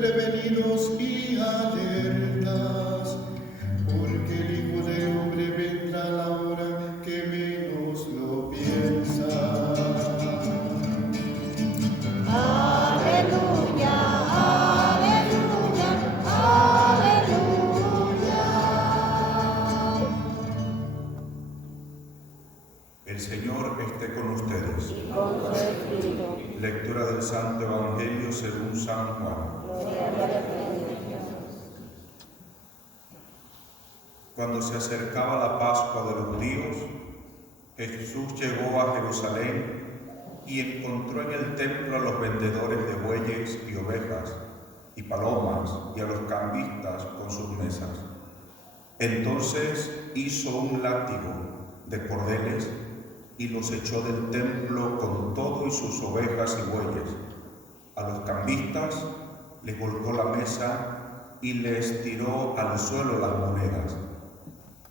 desprevenidos y alertas, porque el Hijo del Hombre vendrá a la hora que menos lo piensa. Aleluya, aleluya, aleluya. El Señor esté con ustedes. Y con su espíritu. Lectura del Santo Evangelio según San Juan. Gloria a ti, Jesús. Cuando se acercaba la Pascua de los judíos, Jesús llegó a Jerusalén y encontró en el templo a los vendedores de bueyes y ovejas y palomas y a los cambistas con sus mesas. Entonces hizo un látigo de cordeles y los echó del templo con todo y sus ovejas y bueyes. A los cambistas les volcó la mesa y les tiró al suelo las monedas.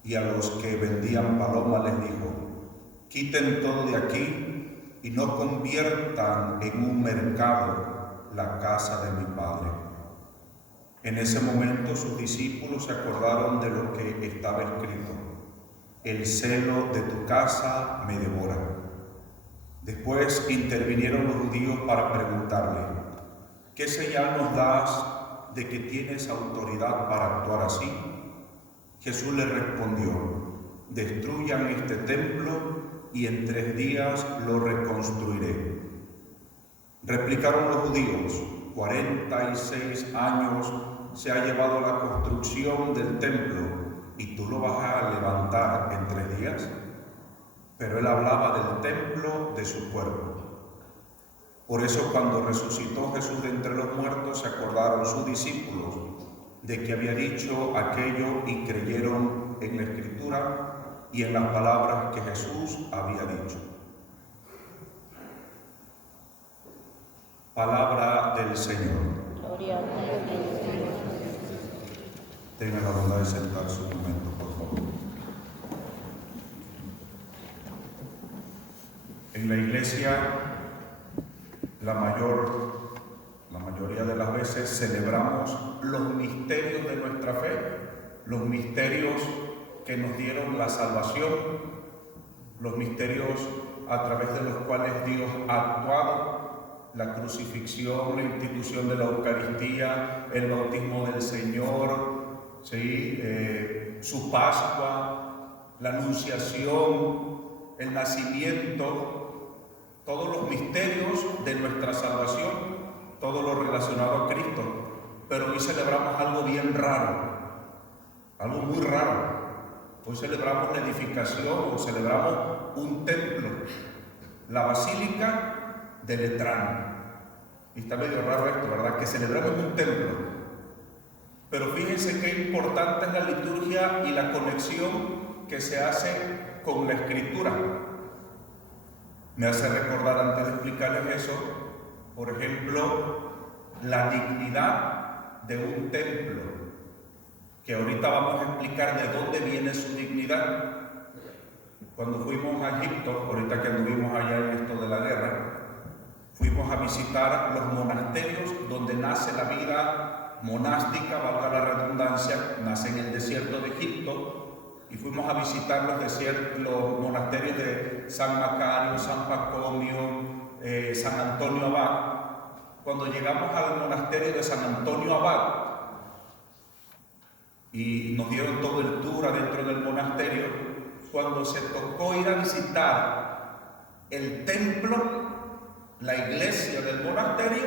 Y a los que vendían palomas les dijo: quiten todo de aquí y no conviertan en un mercado la casa de mi Padre. En ese momento sus discípulos se acordaron de lo que estaba escrito: el celo de tu casa me devora. Después intervinieron los judíos para preguntarle: ¿qué señal nos das de que tienes autoridad para actuar así? Jesús les respondió: destruyan este templo y en 3 días lo reconstruiré. Replicaron los judíos: 46 años se ha llevado la construcción del templo y tú lo vas a levantar en 3 días. Pero él hablaba del templo de su cuerpo. Por eso cuando resucitó Jesús de entre los muertos se acordaron sus discípulos de que había dicho aquello y creyeron en la Escritura y en las palabras que Jesús había dicho. Palabra del Señor. Gloria a ti, Señor. Tengan la bondad de sentarse un momento, por favor. En la iglesia, la mayoría de las veces celebramos los misterios de nuestra fe, los misterios que nos dieron la salvación, los misterios a través de los cuales Dios ha actuado, la crucifixión, la institución de la Eucaristía, el bautismo del Señor, ¿sí? Su Pascua, la Anunciación, el nacimiento, todos los misterios de nuestra salvación, todo lo relacionado a Cristo. Pero hoy celebramos algo bien raro, algo muy raro. Hoy celebramos la edificación o celebramos un templo, la Basílica de Letrán. Y está medio raro esto, ¿verdad? Que celebramos un templo. Pero fíjense qué importante es la liturgia y la conexión que se hace con la Escritura. Me hace recordar, antes de explicarles eso, por ejemplo, la dignidad de un templo, que ahorita vamos a explicar de dónde viene su dignidad. Cuando fuimos a Egipto, ahorita que anduvimos allá en esto de la guerra, fuimos a visitar los monasterios donde nace la vida monástica, valga la redundancia, nace en el desierto de Egipto, y fuimos a visitar los monasterios de San Macario, San Pacomio, San Antonio Abad. Cuando llegamos al monasterio de San Antonio Abad y nos dieron todo el tour adentro del monasterio, cuando se tocó ir a visitar el templo, la iglesia del monasterio,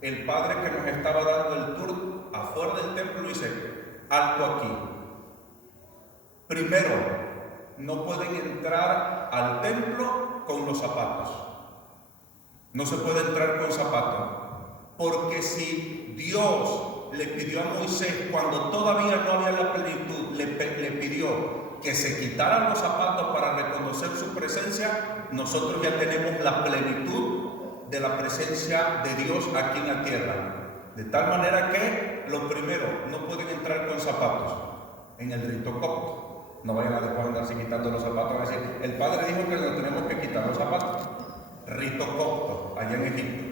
el padre que nos estaba dando el tour afuera del templo dice: alto aquí. Primero, no pueden entrar al templo con los zapatos. No se puede entrar con zapatos. Porque si Dios le pidió a Moisés, cuando todavía no había la plenitud, le pidió que se quitaran los zapatos para reconocer su presencia, nosotros ya tenemos la plenitud de la presencia de Dios aquí en la tierra. De tal manera que, lo primero, no pueden entrar con zapatos en el rito copto. No vayan a después andarse quitando los zapatos, a decir: el padre dijo que nos tenemos que quitar los zapatos. Rito copto, allá en Egipto.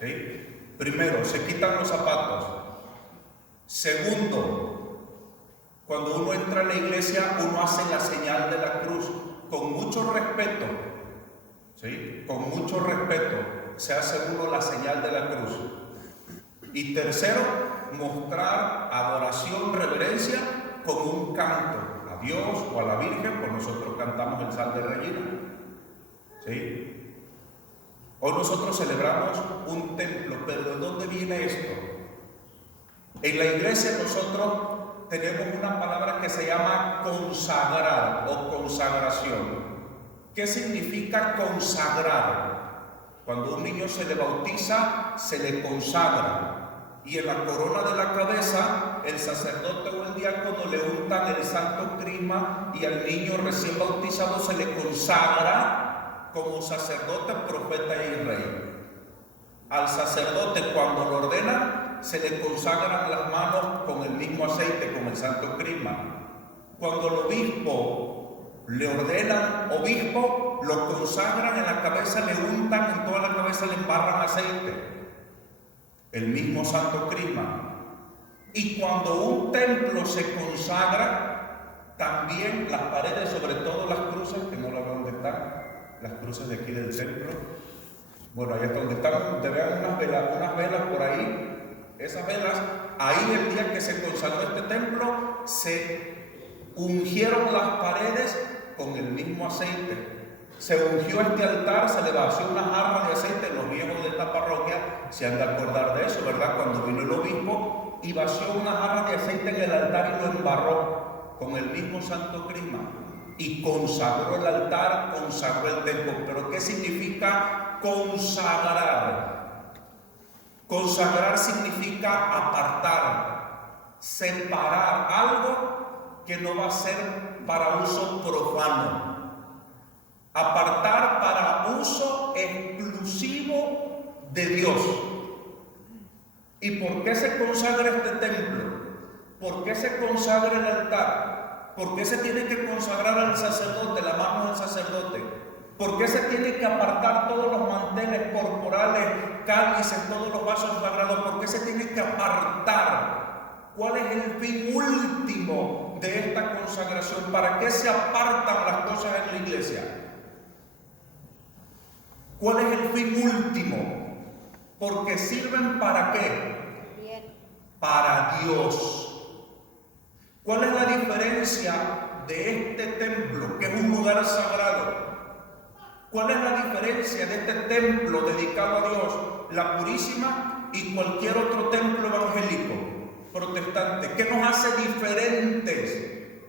¿Sí? Primero, se quitan los zapatos. Segundo, cuando uno entra a la iglesia, uno hace la señal de la cruz con mucho respeto. ¿Sí? Con mucho respeto se hace uno la señal de la cruz. Y tercero, mostrar adoración, reverencia con un canto a Dios o a la Virgen, pues nosotros cantamos el Salve Regina. ¿Sí? Hoy nosotros celebramos un templo, pero ¿de dónde viene esto? En la iglesia nosotros tenemos una palabra que se llama consagrar o consagración. ¿Qué significa consagrar? Cuando un niño se le bautiza, se le consagra. Y en la corona de la cabeza, el sacerdote o el diácono le untan el santo crisma y al niño recién bautizado se le consagra como sacerdote, profeta y rey. Al sacerdote, cuando lo ordena, se le consagran las manos con el mismo aceite, con el santo crisma. Cuando el obispo le ordenan obispo, lo consagran en la cabeza, le untan en toda la cabeza, le embarran aceite, el mismo santo crisma. Y cuando un templo se consagra, también las paredes, sobre todo las cruces, que no la veo dónde están, las cruces de aquí del templo, bueno, ahí está donde están, te vean unas velas por ahí, esas velas, ahí el día que se consagró este templo, se ungieron las paredes con el mismo aceite. Se ungió este altar, se le vació una jarra de aceite. Los viejos de esta parroquia se han de acordar de eso, ¿verdad? Cuando vino el obispo y vació una jarra de aceite en el altar y lo embarró con el mismo santo crisma. Y consagró el altar, consagró el templo. ¿Pero qué significa consagrar? Consagrar significa apartar, separar algo que no va a ser para uso profano. Apartar para uso exclusivo de Dios. ¿Y por qué se consagra este templo? ¿Por qué se consagra el altar? ¿Por qué se tiene que consagrar al sacerdote, la mano del sacerdote? ¿Por qué se tiene que apartar todos los manteles corporales, cálices, todos los vasos sagrados? ¿Por qué se tiene que apartar? ¿Cuál es el fin último de esta consagración? ¿Para qué se apartan las cosas en la iglesia? ¿Cuál es el fin último? Porque sirven ¿para qué? Bien. Para Dios. ¿Cuál es la diferencia de este templo, que es un lugar sagrado? ¿Cuál es la diferencia de este templo dedicado a Dios, la Purísima, y cualquier otro templo evangélico, protestante? ¿Qué nos hace diferentes?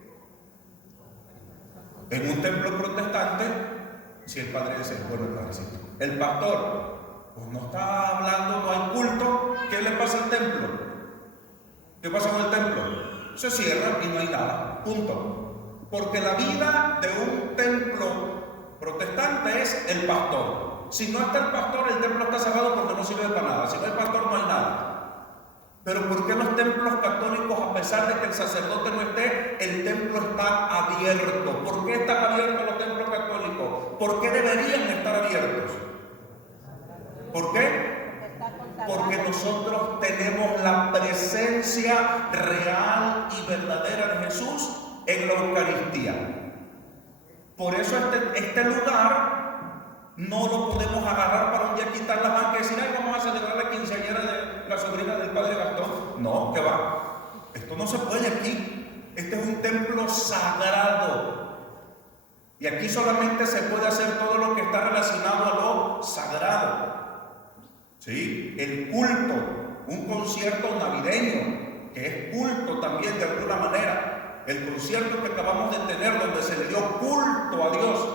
En un templo protestante, si el padre dice, bueno, el padrecito, el pastor, pues no está hablando, no hay culto, ¿qué le pasa al templo? ¿Qué pasa con el templo? Se cierra y no hay nada, punto. Porque la vida de un templo protestante es el pastor. Si no está el pastor, el templo está cerrado porque no sirve para nada. Si no hay pastor, no hay nada. Pero ¿por qué los templos católicos, a pesar de que el sacerdote no esté, el templo está abierto? ¿Por qué están abiertos los templos católicos? ¿Por qué deberían estar abiertos? ¿Por qué? Porque nosotros tenemos la presencia real y verdadera de Jesús en la Eucaristía. Por eso este lugar no lo podemos agarrar para un día quitar la banca y decir, ay, vamos a celebrar la quinceañera de la sobrina del padre Gastón. No, que va. Esto no se puede aquí. Este es un templo sagrado. Y aquí solamente se puede hacer todo lo que está relacionado a lo sagrado. ¿Sí? El culto, un concierto navideño, que es culto también de alguna manera. El concierto que acabamos de tener, donde se le dio culto a Dios.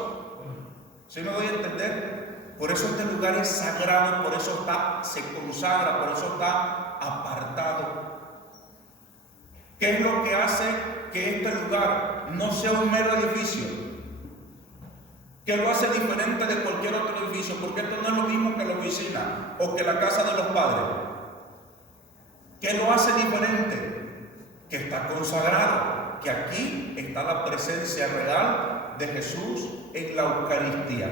¿Sí me doy a entender? Por eso este lugar es sagrado, por eso se consagra, por eso está apartado. ¿Qué es lo que hace que este lugar no sea un mero edificio? ¿Qué lo hace diferente de cualquier otro edificio? Porque esto no es lo mismo que la oficina o que la casa de los padres. ¿Qué lo hace diferente? Que está consagrado, que aquí está la presencia real de Jesús en la Eucaristía.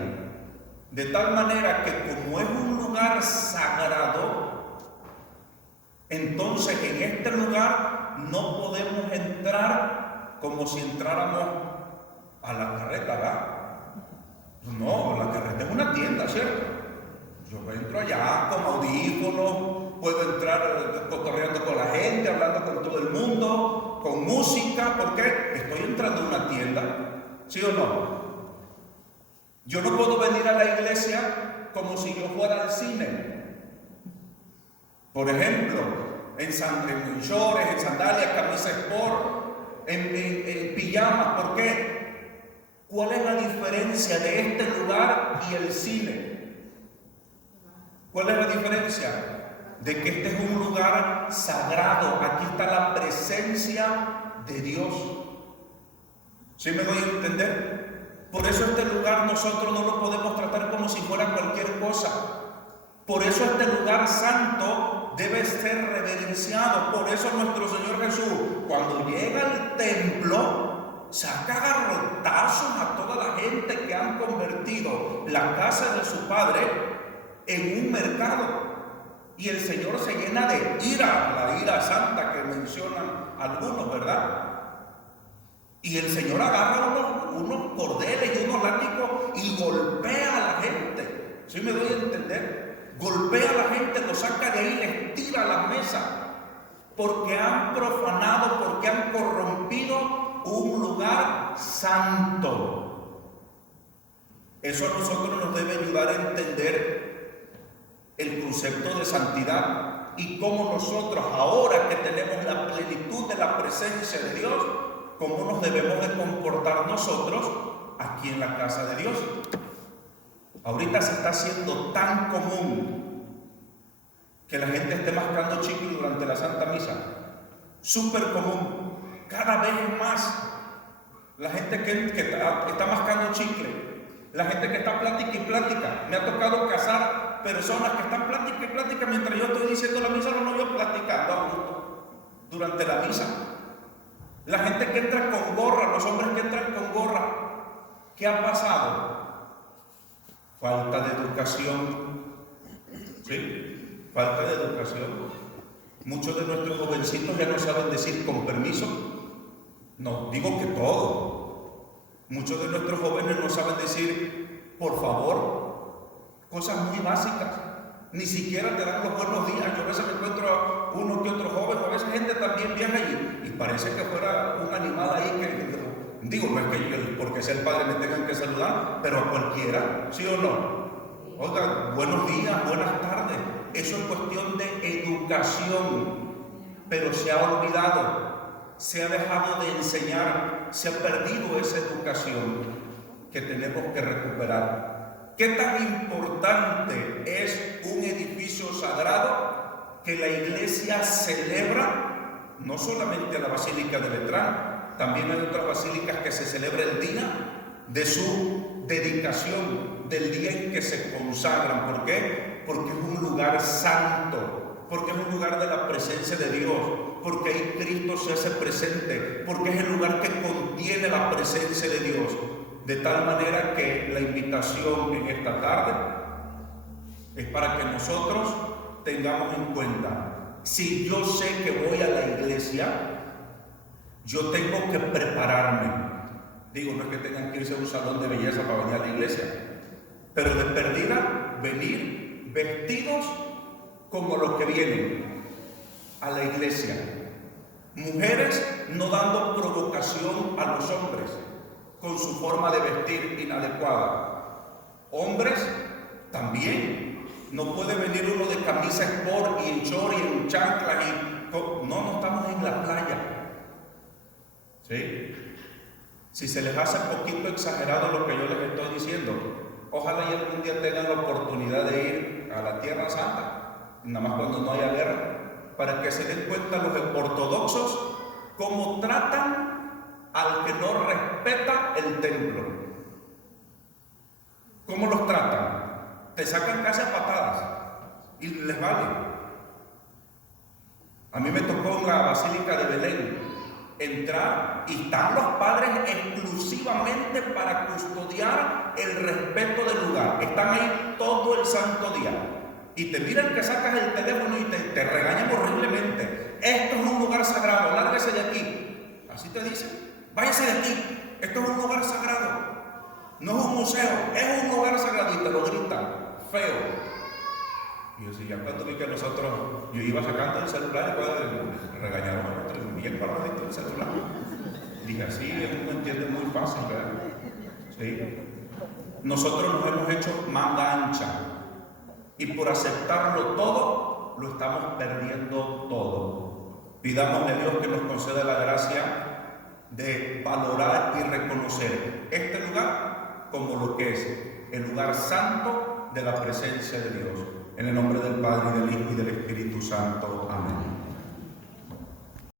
De tal manera que como es un lugar sagrado, Entonces, en este lugar no podemos entrar como si entráramos a la carreta, ¿verdad? No, la carreta es una tienda, ¿cierto? Yo entro allá con audífonos, puedo entrar cotorreando con la gente, hablando con todo el mundo, con música, porque estoy entrando a una tienda, ¿sí o no? Yo no puedo venir a la iglesia como si yo fuera al cine. Por ejemplo, en shorts, en sandalias, camisa sport, en pijamas. ¿Por qué? ¿Cuál es la diferencia de este lugar y el cine? ¿Cuál es la diferencia? De que este es un lugar sagrado. Aquí está la presencia de Dios. ¿Sí me doy a entender? Por eso este lugar nosotros no lo podemos tratar como si fuera cualquier cosa. Por eso este lugar santo debe ser reverenciado. Por eso nuestro Señor Jesús, cuando llega al templo, saca garrotazos a toda la gente que han convertido la casa de su Padre en un mercado. Y el Señor se llena de ira, la ira santa que mencionan algunos, ¿verdad? Y el Señor agarra unos cordeles y unos látigos y golpea a la gente. ¿Sí me doy a entender? Golpea a la gente, lo saca de ahí, les tira a la mesa. Porque han profanado, porque han corrompido un lugar santo. Eso a nosotros nos debe ayudar a entender el concepto de santidad y cómo nosotros, ahora que tenemos la plenitud de la presencia de Dios, cómo nos debemos de comportar nosotros aquí en la casa de Dios. Ahorita se está haciendo tan común que la gente esté mascando chicle durante la Santa Misa. Súper común. Cada vez más. La gente que está mascando chicle. La gente que está plática y plática. Me ha tocado casar personas que están plática y plática mientras yo estoy diciendo la misa, no yo platicando durante la misa. La gente que entra con gorra, los hombres que entran con gorra. ¿Qué ha pasado? Falta de educación. ¿Sí? Falta de educación. Muchos de nuestros jovencitos ya no saben decir con permiso. No, digo que todo. Muchos de nuestros jóvenes no saben decir por favor. Cosas muy básicas. Ni siquiera te dan los buenos días. Yo a veces me encuentro a uno que otro joven, a veces gente también viaja y parece que fuera un animal ahí que digo, no es que yo, porque sea el padre me tengan que saludar, pero a cualquiera, ¿sí o no? Oiga, buenos días, buenas tardes. Eso es cuestión de educación, pero se ha olvidado, se ha dejado de enseñar, se ha perdido esa educación que tenemos que recuperar. ¿Qué tan importante es un edificio sagrado que la iglesia celebra? No solamente la Basílica de Letrán, también hay otras basílicas que se celebra el día de su dedicación, del día en que se consagran. ¿Por qué? Porque es un lugar santo, porque es un lugar de la presencia de Dios, porque ahí Cristo se hace presente, porque es el lugar que contiene la presencia de Dios. De tal manera que la invitación en esta tarde es para que nosotros tengamos en cuenta, si yo sé que voy a la iglesia, yo tengo que prepararme. Digo, no es que tengan que irse a un salón de belleza para venir a la iglesia, pero de perdida, venir vestidos como los que vienen a la iglesia. Mujeres no dando provocación a los hombres con su forma de vestir inadecuada. Hombres también. No puede venir uno de camisa sport y en short y en chanclas no estamos en la playa. ¿Sí? Si se les hace un poquito exagerado lo que yo les estoy diciendo, ojalá y algún día tengan la oportunidad de ir a la Tierra Santa, nada más cuando no haya guerra, para que se den cuenta los ortodoxos cómo tratan al que no respeta el templo. ¿Cómo los tratan? Te sacan casi a patadas y les vale. A mí me tocó en la Basílica de Belén entrar y están los padres exclusivamente para custodiar el respeto del lugar. Están ahí todo el santo día. y te miran que sacas el teléfono y te regañan horriblemente. Esto es un lugar sagrado, lárguese de aquí. Así te dicen, váyase de aquí, esto es un lugar sagrado. No es un museo, es un lugar sagrado y te lo gritan, feo. Y yo decía, ya cuando vi que nosotros, yo iba sacando el celular y después regañaron a nosotros, bien guardadito el celular. Dije, así, él no entiende muy fácil, ¿verdad? ¿Sí? Nosotros nos hemos hecho manga ancha y por aceptarlo todo, lo estamos perdiendo todo. Pidámosle a Dios que nos conceda la gracia de valorar y reconocer este lugar como lo que es el lugar santo de la presencia de Dios. En el nombre del Padre, y del Hijo, y del Espíritu Santo. Amén.